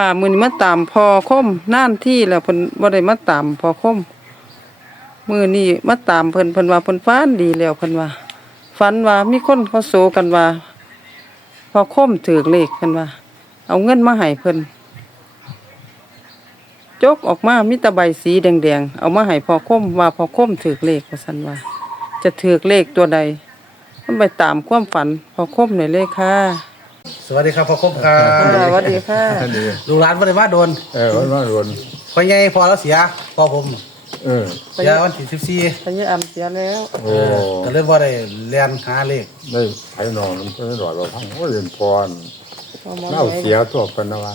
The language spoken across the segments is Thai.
ค่ะมือนี้มาตามพอคมน่านที่แล้วเพิ่นบ่ได้มาตามพอคมมือนี้มาตามเพิ่นเพิ่นว่าเพิ่นฝันดีแล้วเพิ่นว่าฝันว่ามีคนเขาโซกันว่า พอคมถือเลขเพิ่นว่า เอาเงินมาให้เพิ่นจกออกมามีตะใบสีแดงๆเอามาให้พอคมว่าพอคมถือเลขว่าซั่นว่า จะถือเลขตัวใดมันไปตามความฝัน พอคมหน่อยเลยค่ะ สวัสดีครับพ่อคมครัค่ะบสวัสดีค่ะดีลูกหลานบ่ได้มาโดนเออวันว่าโดนพ่อใหญ่พอแล้วเสียพ่อผมเออ เสียวันที่พญาอำเสียแล้วโอ้14ก็เลยบ่ได้เรียนหาเลขได้ไผนอนมันก็หลอดว่าพังโอ้ยเรียนพรเอาหมอเล่าไว้เสียตัวเป็นนะว่า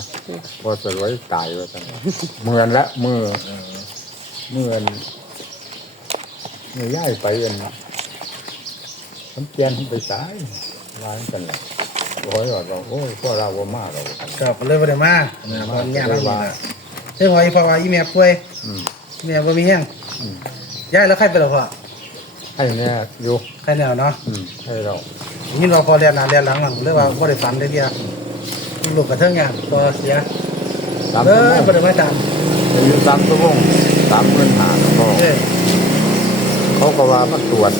พอสวยตายว่าจังเหมือนละมือเมื่อนเมื่อย่ายไปอันมันเปลี่ยนไปสายว่าจังกันแหละ ร้อยหลอดว่าโอ้ยพ่อเราว่ามากเราก็ก็เลยบ่ได้มานะเพราะแง่แล้วนี่ล่ะเฮ้ยว่าอีพ่อว่าอีแม่ป่วยอืมอีแม่บ่มีแฮงอืมย้ายแล้วใครไปแล้วพ่อให้แน่อยู่ใครแนวเนาะอืมให้เรายินว่าพอเรียนหน้าเรียนหลังนั่นเลยว่าบ่ได้ฝันได้เดียวลูกกระเทิงเนี่ยพอเสียสามเอชั่วอโมงบ่ได้มาตามอายุสามชั่วโมงสามเงินหาแล้วก็เอ้ยเขาก็ว่ามันตรวจ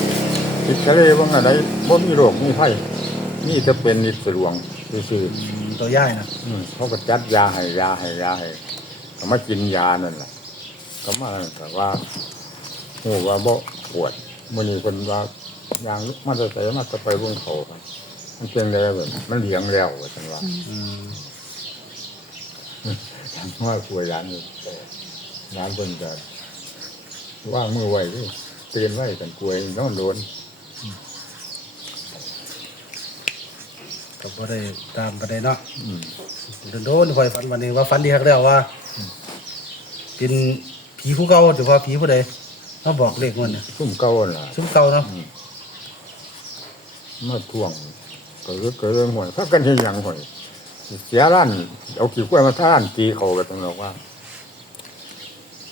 ติดทะเลว่าอะไรบ่มีโรคมีไข้ นี่จะเป็นนิดสะดวงซื่อตัวย้ายนะๆอืมเขาก็จัดยาให้ยาให้ยาให้ก็มากินยานั่นแหละก็มาแต่ว่าโหว่าบ่ปวดมื้อนี้คนว่าอย่างมาจะใส่มาจะไปเบิ่งเขาครับมันเป็นแล้วแบบมันเหลียงแล้วว่าซั่นว่าอืมว่าป่วยร้านนี่ร้านเพิ่นก็ว่างมือไว้เด้อเตือนไว้กันป่วยนอนโดน ก็บ่ได้ตามบ่ได้เนาะอืมโดนๆคอยฝันวันนี้ว่าฝันดีครับแล้วว่า เป็นผีผู้เก่าหรือว่าผีผู้ใดมาบอกเลขมันเนี่ยซุ่มเก่าหั่นล่ะซุ้มเก่าเนาะมาทวงก็เรื่องก็เรื่องหวยถ้ากันเห็นอย่างหวยเสียร้านเอาขี้กล้วยมาท่าร้านตีเขาก็ต้องบอกว่า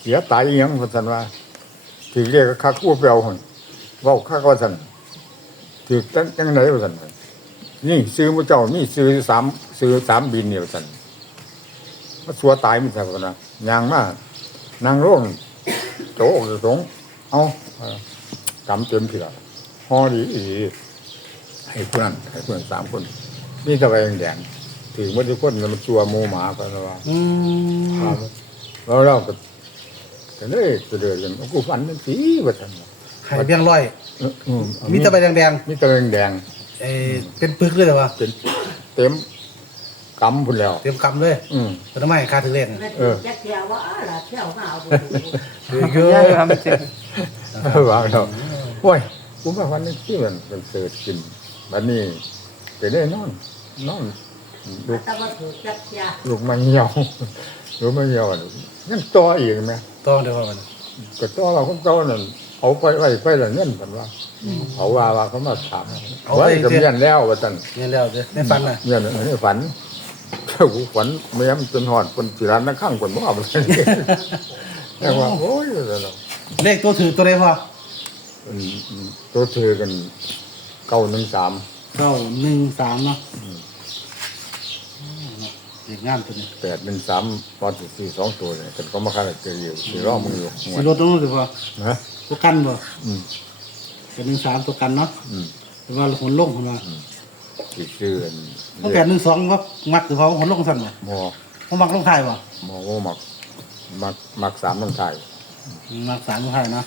เสียตายอีหยังพันสันว่าถือเรียกคักกู้เปลวหวยเว่าคักว่าสันถือจังจังไหนว่าสัน นี่ซื้อมาเจ้านี่ซื้อสามซื้อสามบินเนี่ยว่าสันมาสัวตายมันสันนะยางมากนางร่วงโจกสงเอาเอากำเต็มทีละฮอดีอีให้ผู้นั้นให้ผู้นั้นสามคน นี่ตะแวงแดงถึงว่าทุกคนมันชัวหมูหมากันแล้วว่าอืมแล้วเราก็ก็เลยจะเดินกันกูฝันเป็นสีว่าท่านว่าให้เบี้ยงร้อยเอออืมีแตะใบแดงมีตะแวงแดง ๆเออเป็นปึกเลยเหรอวะเป็นเต็มกำพุ่นแล้ว เตรียมกำเลยอืมเป็นทำไมค่าถึงเลขอะเออจะเที่ยวว่าล่ะเที่ยวมาเอาบุเยอะพญาอำเสียวางเราโอ้ยกูมาฝันเป็นที่มันมันเกิดขึ้นบัดนี้ไปได้นอนนอนลูกแต่ว่าถูกจักเที่ยวลูกมาเหี่ยวลูกมาเหี่ยวนั่นตัวอีกไหมต้องเดี๋ยวก่อนก็ตัวเราคนเก่านั่น เอาไปไว้ไปละเงินกันว่าเขาว่าว่าเขามาถามไว้กับเมียนแล้วว่าจันเนี่ยแล้วเดี๋ยวในฝันน่ะเมียนอันนี้ฝันกูฝันเมียมนจนหอดคนสิร้านนักข้างคนบ่เอาไปเลยแต่ว่าโอ้ยแล้วเราเลขตัวถือตัวใดพ่ออืมอืมตัวเธอกันเก้าหนึ่งสามเก้าหนึ่งสามเนาะเด็กงามตัวนี้แปดหนึ่งสามตอนสี่สองตัวเนี่ยกันก็มาขนาดเจออยู่สี่รอบมึงอยู่สิรถตรงนู้นสิพ่อนะตัวกันบ่อืมเป็นหนึ่งสามตัวกันเนาะอืมแต่ว่าหนลงเข้ามาสี่ชื่อกันตั้งแต่หนึ่งสองว่ามักหรือเขาหนลงสั่นบ่หมอเขามักลงไทายบ่หมอว่ามักมักมักสามน้ำไทยมักสามลงไทายเนาะ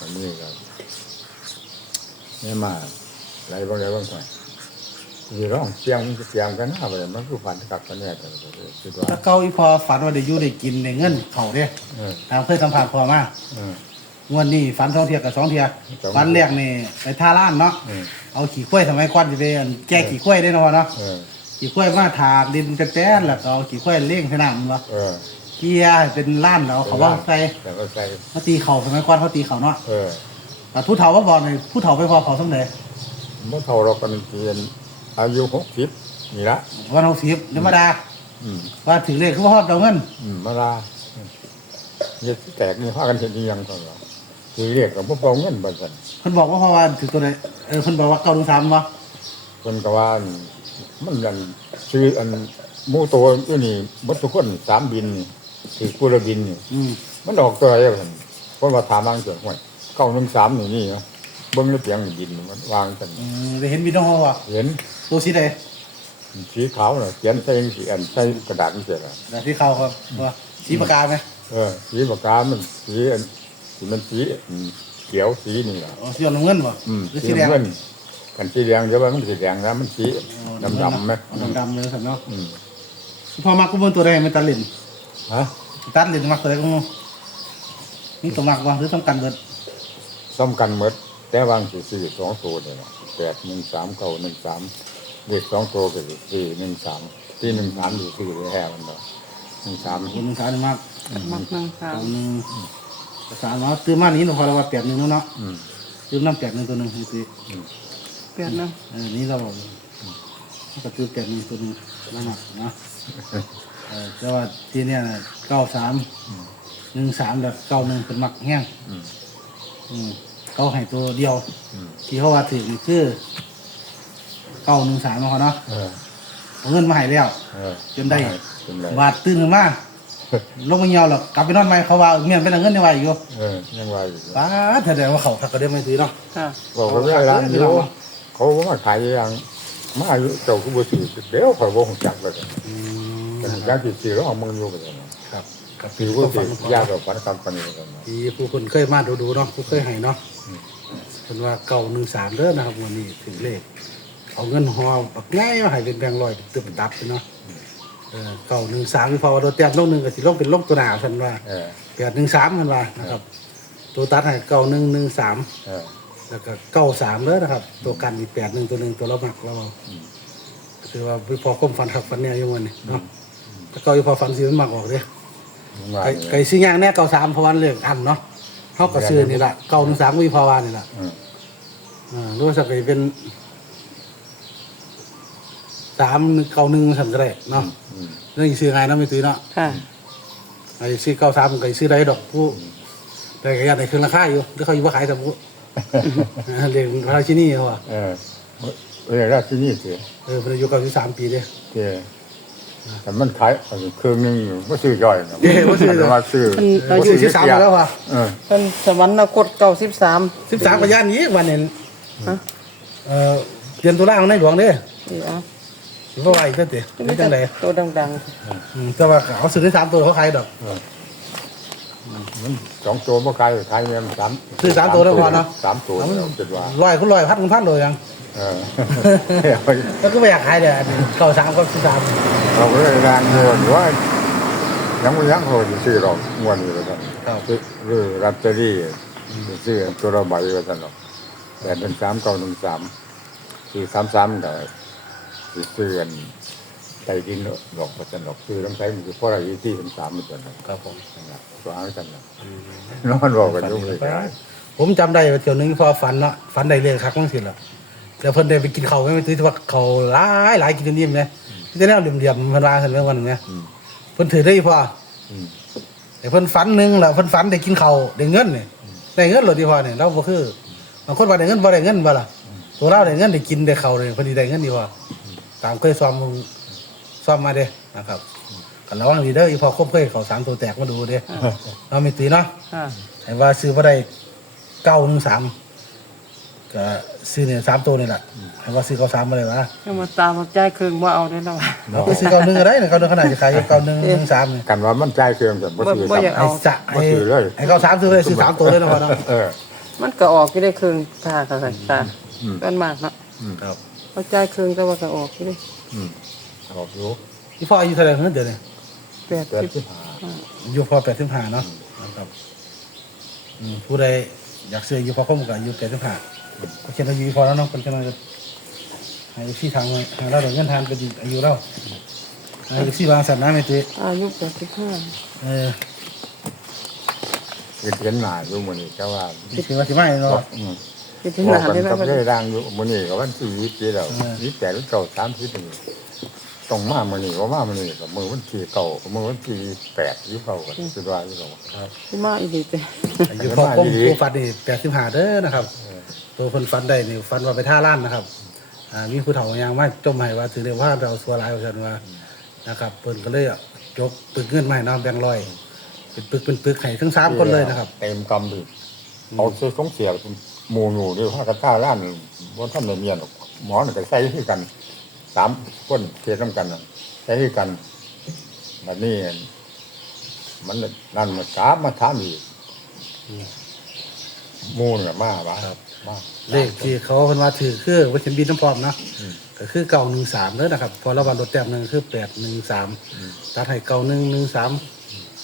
อันนี้ก็นี่มาอะไรบ้างอะไรบ้างไป ยี่ร้องเสียงเสียงกันหน้าไปเลยมันคือฝันกลับกันแน่แต่ละตัวคิดว่าถ้าเก้าอีพอฝันว่าได้อยู่ได้กินได้เงินเขาเด้เออ ตามเคยสัมผัสพอมาเอองวดนี้ฝันสองเทียกับสองเทียสองเที่ยฝันแรกนี่ไปท่าล้านเนาะเออเอาขี่ข้วยสมัยก่อนจะไปอันแก้ขี่ข้วยได้เนาะเนาะเออขี่ข้วยมาถากดินเป็นแต้นแล้วก็เอาขี่ข้วยเลี้ยงสนามมันวะเออเกียร์ให้เป็นล้านแล้วเขาว่าใส่แต่ก็ใส่เขาตีเข่าสมัยก่อนเขาตีเข่าเนาะเออแต่ผู้เฒ่าว่าบอกเลยผู้เฒ่าไปพอเขาสมเด็จเมื่อเท่าเรากันเกียน อายุหกสิบนี่ละวันหกสิบธรรมดาอืมว่าถึงเลขคือว่าฮอดเอาเงินอืมมาลาอืมเย็ดแตกนี่พากันเห็นอีหยังก่อนว่าคือเรียกกับพวกเบาเงินบัดสันเพิ่นบอกว่าเพราะว่าถึงตัวใดเออเพิ่นบอกว่าเก้าถึงสามวะคนก็ว่ามันยันชื่ออันหมูโตอยู่นี่หมดทุกคนสามบินนี่ถือกุละบินนี่ อืมมันออกตัวอะไรกันเพราะว่าถามวางเกิดห่วยเก้าหนึ่งสามนี่นี่เนาะ เบิ้งแล้วเปียงนี่บินมันวางกันอืมได้เห็นบินน้องฮอว่ะเห็นตัวสีใดสีขาวเนาะเขียนใส่สีอันใส่กระดาษนี่เสร็จแล้วแต่ที่เขาครับว่าสีปากกาไหมเออสีปากกามันสีอันสีมันสีอืมเขียวสีนี่แหละ อ๋อสีน้ำเงินป่ะอืมหรือสีสีแดงน้ำเงินกันสีแดงเดี๋ยวว่ามันสีแดงนะมันสีดำดำๆไหมดำดำๆเลยสันเนาะอืมพอมักกูเบิ่งตัวใดมันตัดเลนฮะตัดเลนมักตัวใดกูนี่ตัวมักว่าหรือต้องกันเบิดซ้ำกันหมด แต่วางสีสี่สองตัวเนี่ยนะแปดหนึ่งสามเก้าหนึ่งสามเด็กสองตัวก็คือสี่หนึ่งสามที่หนึ่งสามอยู่สี่แห่มันเนาะหนึ่งสามคนหนึ่งสามมักมักนางสาวตัวหนึ่งสามเนาะตื้อมานี้หนูพอเราว่าแปดหนึ่งเนาะอืมตื้อน้ำแปดหนึ่งตัวหนึ่งคือเปลี่ยนนะเออนี่เราบอกก็ตื้อแปดหนึ่งตัวหนึ่งแล้วมักเนาะเออแต่ว่าที่เนี่ยเก้าสามหนึ่งสามแบบเก้าหนึ่งเป็นมักแห้งอืมอืม เขาให้ตัวเดียว อืมที่เขาว่าถึงนี่คือเก้าหนึ่งสามเนาะเขาเนาะเออเอาเงินมาให้แล้ว เออจนได้ จนได้บาดตื่นขึ้นมาลงมาเหี่ยวหรอกกลับไปนอนใหม่เขาว่าเมียนเป็นเงินในวัยอยู่เออยังว่าอยู่ป้าดแสดงว่าเขาทักก็ได้ไม่ถือเนาะ ค่ะบอกว่าไม่ได้ร้านอยู่เขาว่ามาขายอย่างมาอายุเจ้าคือบ่ซื้อเดี๋ยวข่อยบ่ฮู้จักเลยแต่อยางที่ซื้อแล้วเอามึงอยู่ไปเลยนะครับ กับคืปีอผู้ว่าฟัสิงยากกว่าฝันกันปานนี้กันนะปีผู้คนเคยมาดูดูๆเนาะผู้เคยให้เนาะเป็นว่าเก่าหนึ่งสามเด้อนะครับวันนี้ถึงเลข เอาเงินหอบักง่ายมาให้เป็นแบงค์ร้อยตึบดับเลยเนาะเออเก่าหนึ่งสามที่พอว่าโดนเตียนลงหนึ่งก็สิลงเป็นลงตัวหนาพันว่าเออแปดหนึ่งสามพันว่านะครับ ตัวตัดให้เก่าหนึ่งหนึ่งสาม เออ แล้วก็เก้าสามเลยนะครับ ตัวกันอีกแปดหนึ่งตัวหนึ่งตัวเราหมักเราเอาอืมคือว่าวิพอก้มฟันขับฟันเนี่ยอยู่วันนี้เนาะแต่ก็วิพอฟันสีมันหมักออกเด้ยั งว่าไก่อยู่ไก่ซื้อย่างแน่เก้าสามเพราะวันเรื่องอันเนาะเขาก็ซื้อนี่แหละเก้าหนึ่งสามวิพอวานี่แหละอืมอ่ารู้สักไก่เป็นสามเก้าหนึ่งสันก็ได้เนาะอืมเรื่องซื้อไงเนาะไม่ตีเนาะค่ะไอ้ซื้อเก้าสามไก่ซื้อได้ดอกผู้แต่ก็อยากได้คืนราคาอยู่แล้วเขาอยู่ว่าขายแต่ผู้เรียกพระราชินีเขาว่าเออเออราชที่นี่สิเออเป็นอายุเก้าสิบสามปีเด้เจ้ แต่มันขายเครื่องนึงบ่ซื้อย่อยนะเอ้บ่ซื้อแต่ว่าซื้อมันอายุสิบสามแล้วว่ะเออเป็นสวรรคตเก้าสิบสามสิบสามปัญญานี้วันนี้ฮะเอ่อเรียนตัวล่างในหลวงเด้นี่เอะสิบ่ไหวก็เตะจะเป็มีนจังไดตัวดังอืมแต่ว่าเขาซื้อได้สามตัวเขาขายดอก มันสองตัวบ่ขายขายแม่นสามซื้อสามตัวแล้วพอเนาะ สามตัวแล้วคิดว่าร้อยคุณร้อยพันคุณพันเลยยังเออแล้วก็ไม่อยากขายเด้ออันนี้เก้าสามเก้าสิบสามเราก็เลยแรงเงินว่ายังไม่ยังเขาจะซื้อหรอกงวดนี้แล้วกันครับซื้อหรือลอตเตอรี่ซื้อตัวละใบก็สั่นหรอกแต่เป็นสามเก้าหนึ่งสามซื้อสามสามแต่ซื้อ อันใต้ดินหรอกก็สั่นหรอกซื้อต้องใช้มันคือเพราะอะไรที่เป็นสามมันสั่นหรอกครับผมนั่นล่ะตัวอ้างสั่นหรอกนอนบอกกันยุ่งเลยได้ผมจำได้ว่าเที่ยวหนึงพอฝันเนาะฝันได้เรื่องคักมั้งสิล่ะแต่เพิ่นได้ไปกินข้าวไม่ตื้อที่ว่าเขาวหลายหลายกินจนนิ่มเลยที่แนวเหลี่ยมๆเพิ่นว่าเพิ่นเมื่อวันหนึงเนี่ยอืมเพิ่นถือได้พออืมแต่เพิ่นฝันหนึ่งแหละเพิ่นฝันได้กินข้าวได้เงินเนี่ยได้เงินหรอดีพอเนี่ยเราบ่คือบางคนว่าได้เงินบ่ได้เงินบ่ล่ะตัวเราได้เงินได้กินได้ข้าวเลยเพิ่นสิได้เงินดีพอตามเคยซ้อม ซ้อมมาเด้นะครับกันระวังดีเด้ออีพอคบเคยเข้าสามตัวแตกมาดูเด้เราไม่ตีเนาะๆค่ะให้ว่าซื้อบ่ได้เก้าหนึ่งสามก็ซื้อเนี่ยสามตัวนี่แหละให้ว่าซื้อเก้าสามมาเลยวะยังมาตามมาใจายเครื่องว่าเอาได้แล้วเราไปซื้อเก้าหนึ่งก็ได้เนี่ยเก้าหนึ่งขนาดจะขายเก้าหนึ่งหนึ่งสามเนี่ยกันว่ามันใจายเครื่องแต่บ่ซื้อบ่อยากซ้ำเอาไอ้จะบ่ไอ้ซื้อเลยไอ้เก้าสามซื้อเลยซื้อสามตัวเลยนะพอเนาะเออ มันก็ออกที่ได้เครื่องค่ะค่ะค่ะค่ะอืมเป็นมากเนาะครับ เขาใจายเครื่องแต่ว่าก็ออกที่ได้อืม ออกอยู่พี่พ่ออายุเท่าไหร่เพิ่นเดี๋ยวนี้แปดแปดสิบสิบห้าอายุพอแปดสิบห้าเนาะนะครับอืมผู้ใดอยากซื้ออายุพอคมกับอายุแปดสิบห้าก็เขียนอายุพอแล้วเนาะคนจะมาให้พี่ทางไว้ให้เราเดี๋ยวเงินทานเป็นอายุเราอายุที่บางสัตว์น้ำไม่ตีอายุแปดสิบห้าเออเห็นเห็นหน้าอยู่มื้อนี้แต่ว่าที่ถือว่าสิไม่เนาะอืมคิดถึงบหอกนากันได้แล้วกับมันเรื่ร่างอยู่มื้อนี้ก็วันที่ยี่สิบแล้วเออยี่สิบแปดหรือเก้าสามสิบนี่ ต้องมามื้อนี้ว่ามามื้อนี้ก็มื้อวันที่เก้ามื้อวันที่แปดอยู่เก้าก็สิว่าอยู่เก้าที่มาอีกทีอายุพอคมผู้ฟันนี่แปดสิบห้าเด้อนะครับ ตัวคนฟันได้นี่ฟันว่าไปท่าล้านนะครับอ่ามีผู้เฒ่าอย่างมาจมให้ว่าถือเรียกว่าเราสัวหลายว่าซั่นว่านะครับเพิ่นก็เลยยกปึกเงินมาให้น้องแบงค์ร้อย เป็นปึกเป็นปึกให้ทั้งสามคนเลยนะครับ เต็มกำดิเอาซื้อของเสียหมูหนูด้วยผ้ากระต้าล้านบนท่านในเมียนหรอกหมอหนึ่งก็ใส่คือกัน สามคนเทียน้ำกันน่ะใส่คือกันแบบนี้มันนั่นมากราบมาถามอีกหมูเนี่ยมาบ้าครับมาเลขที่เขาเพิ่นว่าถือคือวัชบินน้ำพร้อมนะอืมก็คือเก่าหนึ่งสามเด้อนะครับ พอระวันรถแต้มหนึ่งคือแปดหนึ่งสามตัดให้เก่าหนึ่งหนึ่งสาม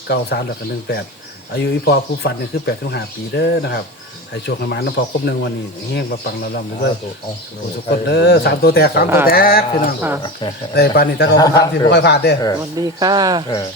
เก่าสามแล้วก็หนึ่งแปดอายุอีพอผู้ฟันเนี่ยคือแปดถึงห้าปีเด้อนะครับ ให้โชคให้มาน้ำพอครบหนึ่งวันนี้เฮงมาปังเราลำไปด้วยเอาโอ้ทุกคนเด้อสามตัวแตกสามตัวแตกพี่น้องได้ปานนี้ถ้าเขาพันที่บ่ค่อยพลาดเด้อเออสวัสดีค่ะเออ